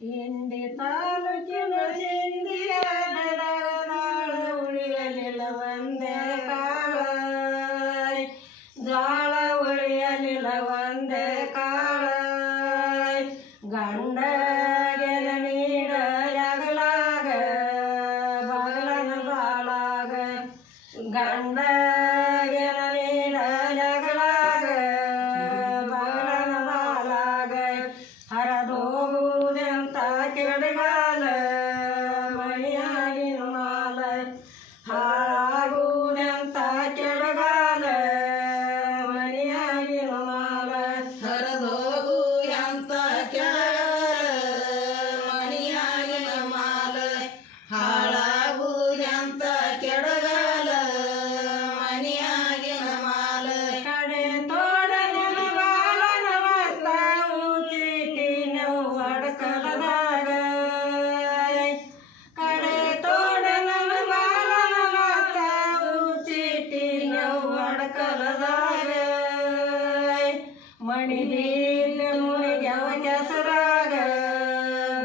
ಇಂಡಿ ತಾಲೂಕಿನ ಸಿಂಧಿಯಾದ ಉಳಿಯಲಿಲ್ಲ ಒಂದೇ ಕಾಳ ಜ್ವಾಳ ಉಳಿಯಲಿಲ್ಲ ಒಂದೇ ಕಾಳ ಗಂಡಗೆನ ನೀಡ ಜಗಲಾಗ ಬಗಲನ ಬಾಳಾಗ ಗಂಡಗೆನ ನೀಡ ಜಗಲಾಗ ಬಗಲನ ಬಾಳಾಗ ಹರದೋಗುವುದೆಂತ ಕೆಡಗಾಲ ಮಣಿಯಾಗಿನ ಮಾಲ ಹಾಳಾಗುವುದೆಂತ ಕೆಡಗಾಲ ಮಣಿಯಾಗಿನ ಮಾಲ ಹರದೋಗು ಎಂತ ಕೆಳಗಾಲ ಮಣಿಯಾಗಿನ ಮಾಲ ಹಾಳಾಗು ಎಂತ ಕೆಡಗಾಲ ಮಣಿಯಾಗಿನ ಮಾಲ ಕಡೆ ತೋಡ ಬಾಳನ ವಾಸ್ತಾವು ಚೀಟಿ ನಾವು ಅಡಕಲದಾಗ ಕಡೆ ತೋಡ ಬಾಳನ ವಾಸ್ತಾವು ಚೀಟಿ ನಾವು ಅಡಕಲದಾಗ ಮಣಿ ಬೀದ ಮುರಿಗವ ಕೆಸರಾಗ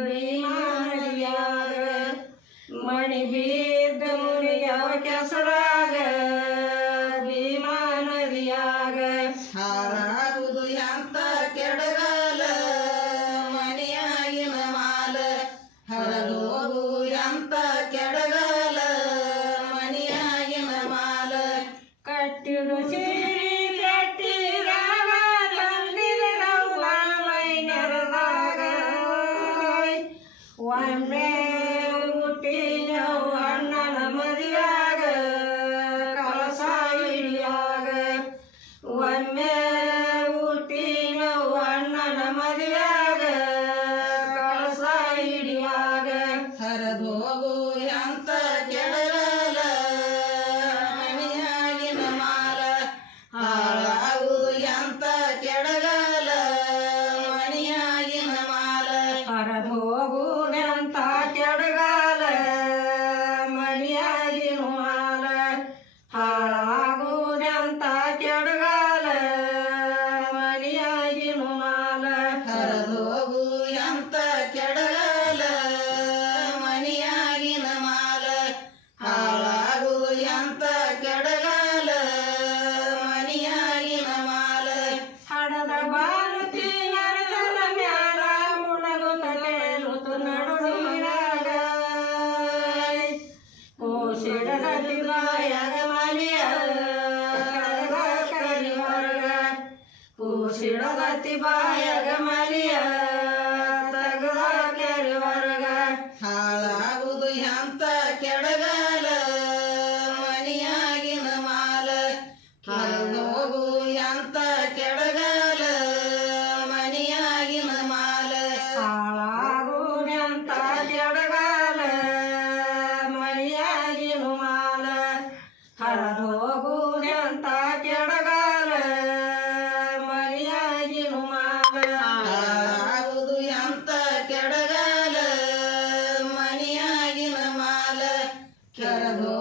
ಭೀಮಾನದಿಯಾಗ ಮಣಿ ಬೀದ ಮುರಿಗವ ಕೆಸರಾಗ ಭೀಮಾನದಿಯಾಗ ಹಾಳಾಗುದು ಎಂತ ಕೆಡಗಾಲ ಮಣಿಯಾಗಿನ ಮಾಲ ಹರದೋಗು ಎಂತ ಕೆಡಗಾಲ ಮಣಿಯಾಗಿನ ಮಾಲ ಕಟ್ಟಿಡು ಸೀರಿ ಕಟ್ಟಿರಾಗ ತಂದಿದ ಮೈ ನೆರದಾಗ ಒಮ್ಮೆ ಹುಟ್ಟಿ ನಾವು ಅಣ್ಣನ ಮದಿಯಾಗ ಕಳಸ ಹಿಡಿಯಾಗ ಒಮ್ಮೆ ಹುಟ್ಟಿ ನಾವು ಅಣ್ಣನ ಮದಿಯಾಗ ಕಳಸ ಹಿಡಿಯಾಗ ಹರದೋಗು ಎಂತ ಕೆಡಗಾಲ ಮಣಿಯಾಗಿನ ಮಾಲ ಹಾಳಾಗುದು ಎಂತ ಕೆಡಗಾಲ ಮಣಿಯಾಗಿನ ಮಾಲ ಹರದೋಗುವುದೆಂತ ಕೆಡಗಾಲ ಮಣಿಯಾಗಿನ ಮಾಲ ಹಾಳಾಗುವುದೆಂತ ಕೆಡಗಾಲ ಮಣಿಯಾಗಿನ ಮಾಲ ಹರದೋಗು ಎಂತ ಕೆಡಗಾಲ ಮಣಿಯಾಗಿನ ಮಾಲ ಹಾಳಾಗು ಎಂತ ಕೆಡಗಾಲ ಮಣಿಯಾಗಿನ ಮಾಲ ಹಡದ ಬಾರುತಿ ನರಸಲ ಮ್ಯಾಲ ಮುಣಗುತ್ತ ತೇಲುತ್ತು ನಡು ನೀರಾಗ ಕೋಸಿಡಗತಿ ಬಾಯಾಗ ಮಲಿಯ ಕರಿವರ್ಗ ಕೋಸಿಡಗತಿ ಬಾಯಾಗ ಮಲಿಯ ತಗದ ಕೆರಿವರ್ಗ ಹಾಳಾಗುದು ಎಂತ ಕೆಡಗಾಲ ಮಣಿಯಾಗಿನ ಮಾಲ ಹರದೋಗು ಎಂತ ಕೆಡಗಾಲ ಮಣಿಯಾಗಿನ ಮಾಲ ಹಾಳಾಗುವುದೆಂತ ಕೆಡಗಾಲ ಮಣಿಯಾಗಿನ ಮಾಲ ಹರದೋಗುವುದೆಂತ ಕೆಡಗಾಲ ಮಣಿಯಾಗಿನ ಮಾಲ ಹಾಳಾಗುದು ಎಂತ ಕೆಡಗಾಲ ಮಣಿಯಾಗಿನ ಮಾಲ ಕೆರದೋ